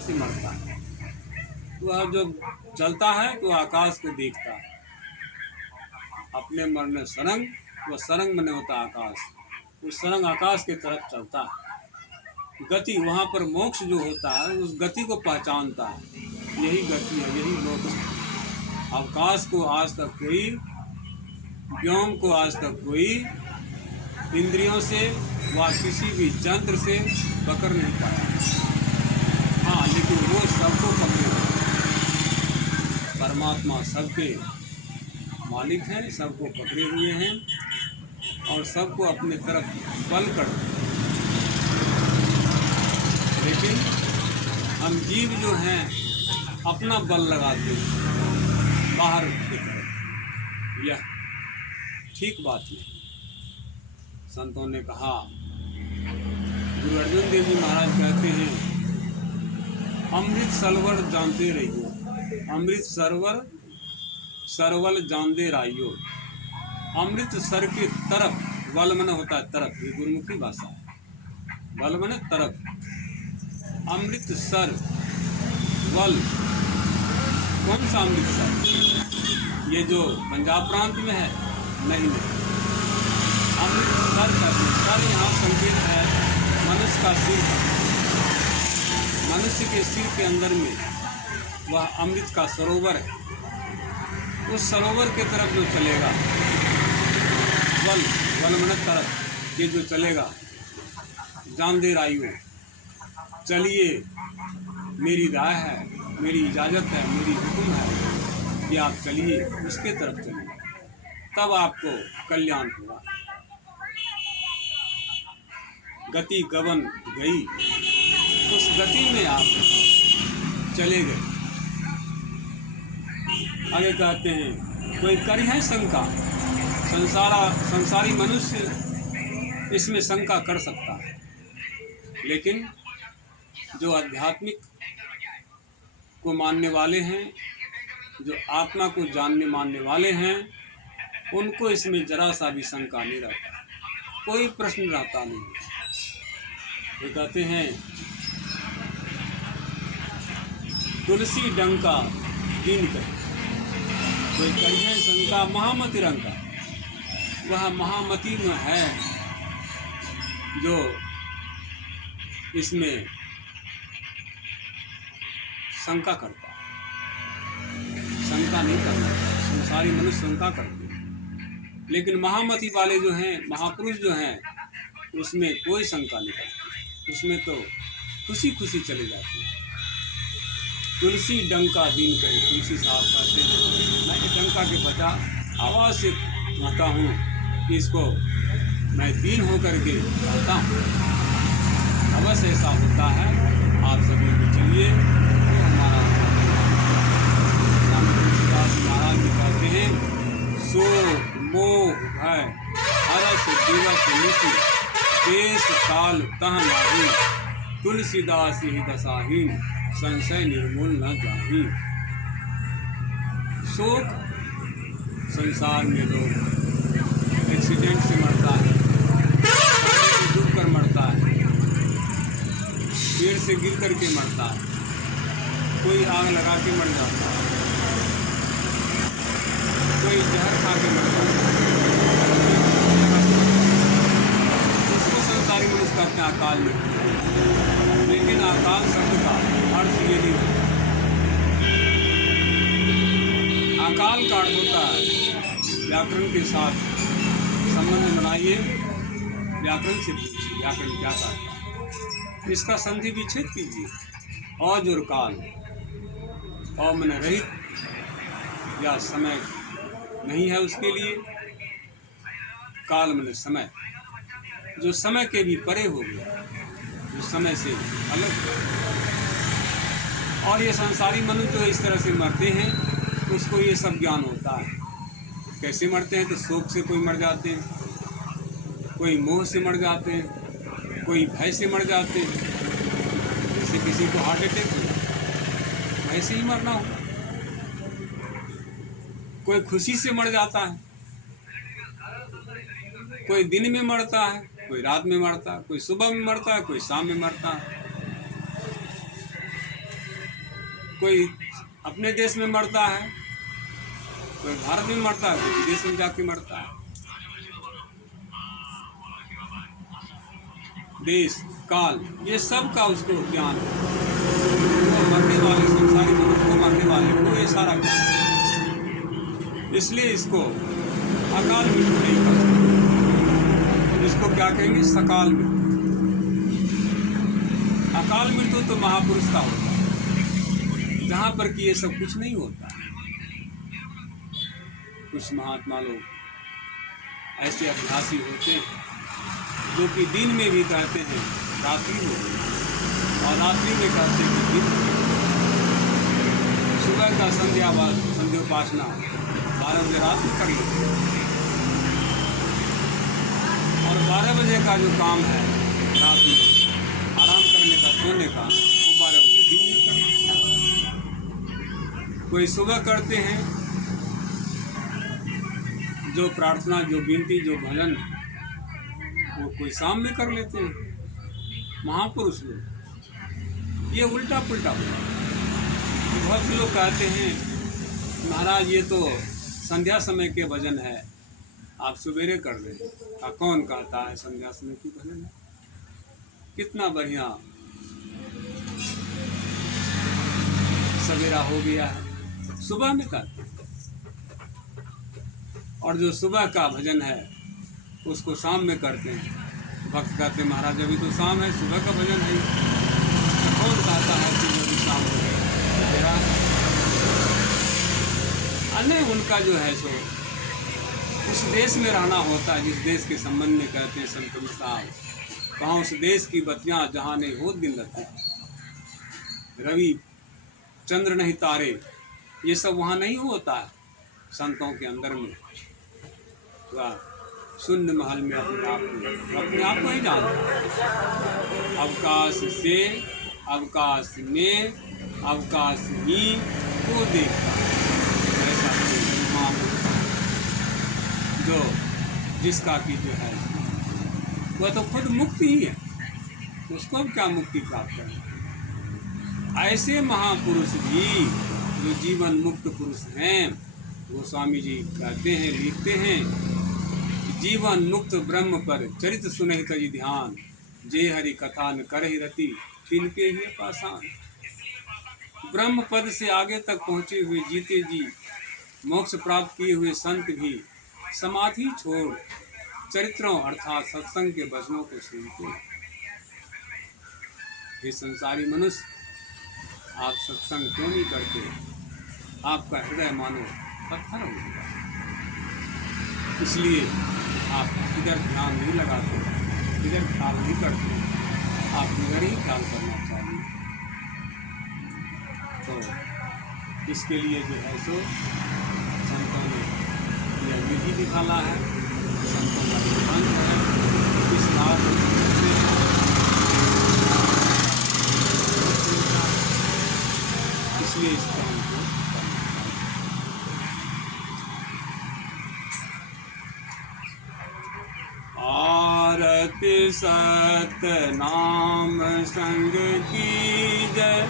से मरता है। तो वह जब चलता है तो आकाश को देखता है, अपने मरने सरंग, वह सरंग मने होता आकाश, उस सरंग आकाश के तरफ चलता है। गति वहाँ पर मोक्ष जो होता है उस गति को पहचानता है, यही गति है, यही मोक्ष है। अवकाश को आज तक कोई, व्योम को आज तक कोई इंद्रियों से व किसी भी यंत्र से पकड़ नहीं पाया। हाँ, लेकिन वो सबको पकड़े, परमात्मा सबके मालिक हैं, सबको पकड़े हुए हैं और सबको अपने तरफ बल कर। लेकिन हम जीव जो हैं अपना बल लगाते हैं बाहर की तरफ, यह ठीक बात नहीं। संतों ने कहा, गुरु अर्जुन देव जी महाराज कहते हैं, अमृत सरोवर जानते रहियो, अमृत सरोवर सरवल जानते रहियो। अमृत सर के तरफ, वल मन होता है तरफ, ये गुरुमुखी भाषा है, वल मन तरफ, अमृत सर वल, कौन सा अमृत सर? ये जो पंजाब प्रांत में है? नहीं, अमृत सर का सर यहाँ संकेत है मनुष्य का सिर, मनुष्य के सिर के अंदर में वह अमृत का सरोवर है। उस सरोवर के तरफ जो चलेगा, वल वल मन तरफ, ये जो चलेगा, जान दे राइयो, चलिए, मेरी राय है, मेरी इजाज़त है, मेरी हुक्म है कि आप चलिए, उसके तरफ चलिए, तब आपको कल्याण होगा। गति गवन गई, उस गति में आप चले गए। आगे कहते हैं, कोई कर है शंका, संसारी मनुष्य इसमें शंका कर सकता है, लेकिन जो आध्यात्मिक को मानने वाले हैं, जो आत्मा को जानने मानने वाले हैं, उनको इसमें जरा सा भी शंका नहीं रहता, कोई प्रश्न रहता नहीं। वो कहते हैं, तुलसी डंका दीन करे, कोई कहे शंका महामति रंका, वह महामति में है जो इसमें शंका करता है। शंका नहीं करना, संसारी मनुष्य शंका करते हैं, लेकिन महामति वाले जो हैं, महापुरुष जो हैं, उसमें कोई शंका नहीं करते, उसमें तो खुशी खुशी चले जाते हैं। तुलसी डंका दीन करे, तुलसी साहब कहते हैं, मैं इस डंका के बचा आवाज़ से कहता हूँ कि इसको मैं दीन होकर के कहता हूँ। अवश्य ऐसा होता है, आप सभी को चलिए। तो हमारा तुलसीदास महाराज जी कहते हैं, शोक मोह भय हरस दिवस निशि, देश काल तह नाही, तुलसीदास ही दसाहीन, संशय निर्मूल न जाही। शोक, संसार में लोग एक्सीडेंट से मरता है, डूब कर मरता है, पेड़ से गिर करके मरता है, कोई आग लगा के मर जाता है, कोई जहर खा के मर जाता है, उसको संसारी मनुष्य कहते हैं अकाल मृत्यु। लेकिन अकाल शब्द का अर्थ ये नहीं है। अकाल का अर्थ होता है, व्याकरण के साथ संबंध बनाइए, व्याकरण से पूछिए व्याकरण क्या कहता है, इसका संधि विच्छेद कीजिए। औज और काल, और मन रहित या समय नहीं है उसके लिए, काल मन समय, जो समय के भी परे हो गया, जो समय से अलग है। और ये संसारी मनुष्य जो इस तरह से मरते हैं, उसको ये सब ज्ञान होता है। कैसे मरते हैं? तो शोक से कोई मर जाते हैं, कोई मोह से मर जाते हैं, कोई भय से मर जाते हैं। जैसे किसी को हार्ट अटैक हो जाता है, वैसे ही मरना हो। कोई खुशी से मर जाता है, कोई दिन में मरता है, कोई रात में मरता है, कोई सुबह में मरता है, कोई शाम में मरता है। कोई अपने देश में मरता है, कोई भारत में मरता है, कोई विदेश में जाके मरता है। देश काल ये सब का उसको ज्ञान है। वो मरने वाले संसारी मनुष्य को, मरने वाले को ये सारा ज्ञान है। इसलिए इसको अकाल मृत्यु नहीं कर सकते, इसको क्या कहेंगे? सकाल मृत्यु। अकाल मृत्यु तो महापुरुष का होता है, जहाँ पर कि ये सब कुछ नहीं होता। कुछ महात्मा लोग ऐसे अभ्यासी होते हैं जो कि दिन में भी कहते हैं रात्रि हो, और रात्रि में कहते हैं कि दिन। सुबह का संध्योपासना 12 बजे रात में कर लेते हैं, और 12 बजे का जो काम है रात में आराम करने का, सोने का, वो 12 बजे दिन में करते हैं। कोई सुबह करते हैं जो प्रार्थना, जो विनती, जो भजन, वो कोई शाम में कर लेते हैं महापुरुष लोग। ये उल्टा पुल्टा हुआ। बहुत से लोग कहते हैं महाराज ये तो संध्या समय के भजन है, आप सवेरे कर दें। कौन कहता है संध्या समय की भजन है? कितना बढ़िया सवेरा हो गया है, सुबह में करते हैं। और जो सुबह का भजन है उसको शाम में करते हैं। भक्त कहते हैं महाराज अभी तो शाम है, सुबह का भजन है। कौन कहता है कि अभी शाम हो गया? अन्य उनका जो है सो उस देश में रहना होता है जिस देश के संबंध में कहते हैं संत कबीर साहब, कहाँ उस देश की बत्तियाँ जहाँ नहीं हो दिन रहते, रवि चंद्र नहीं तारे, ये सब वहाँ नहीं होता है संतों के अंदर में। शून्य महल में अपने आप को ही जानता। अवकाश से, अवकाश में, अवकाश ही को देखता। ऐसा जो जिसका की जो है वह तो खुद मुक्ति ही है, उसको क्या मुक्ति प्राप्त है? ऐसे महापुरुष भी जो जीवन मुक्त पुरुष हैं, वो स्वामी जी कहते हैं, लिखते हैं, जीवन मुक्त ब्रह्म पर चरित सुनहि कहि ध्यान, जे हरि कथा न करहि रति तिनके ही पासान। ब्रह्म पद से आगे तक पहुँचे हुए जीते जी मोक्ष प्राप्त किए हुए संत भी समाधि छोड़ चरित्रों अर्थात सत्संग के वचनों को सुनते हैं। ये संसारी मनुष्य, आप सत्संग क्यों नहीं करते? आपका हृदय मानो पत्थर हो गया, इसलिए आप इधर ध्यान नहीं लगाते, इधर ख्याल नहीं करते। आप इधर ही ख्याल करना चाहिए। तो इसके लिए जो है सो संतों ने यह विधि निकाला है, संतों का ग्रंथ है, इस बात को समझते हैं। इसलिए इस काम को आरति सत नाम संग कीजय,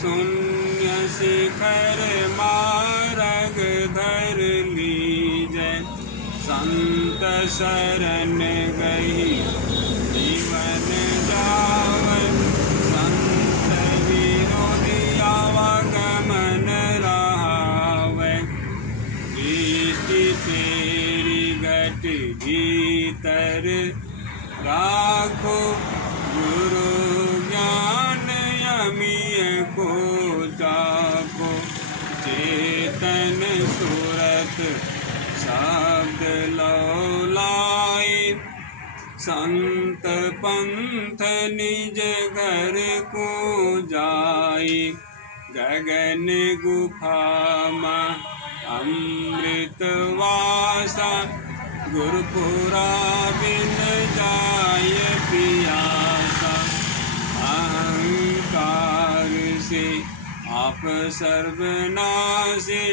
शून्य शिखर मार्ग धर लीजय। संत शरण गई जीवन जावन, संत विरोधी आवागमन रहावै। दृष्टि तेरी घट भीतर राखो, गुरु ज्ञान यमीय को जाको। चेतन सूरत शब्द लौलाए, संत पंथ निज घर को जाए। गगन गुफा में अमृत वासा, गुरुपुरा बिन जाय पियासा। अहंकार से आप सर्वनाशी,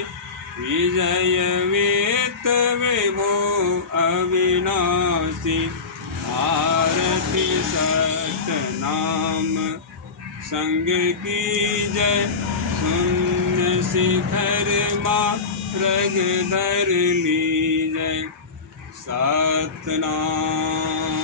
विजय वेत विभो अविनाशी। आरती सत नाम संग कीजय, शून्य शिखर मार्ग धरनी जय सतनाम।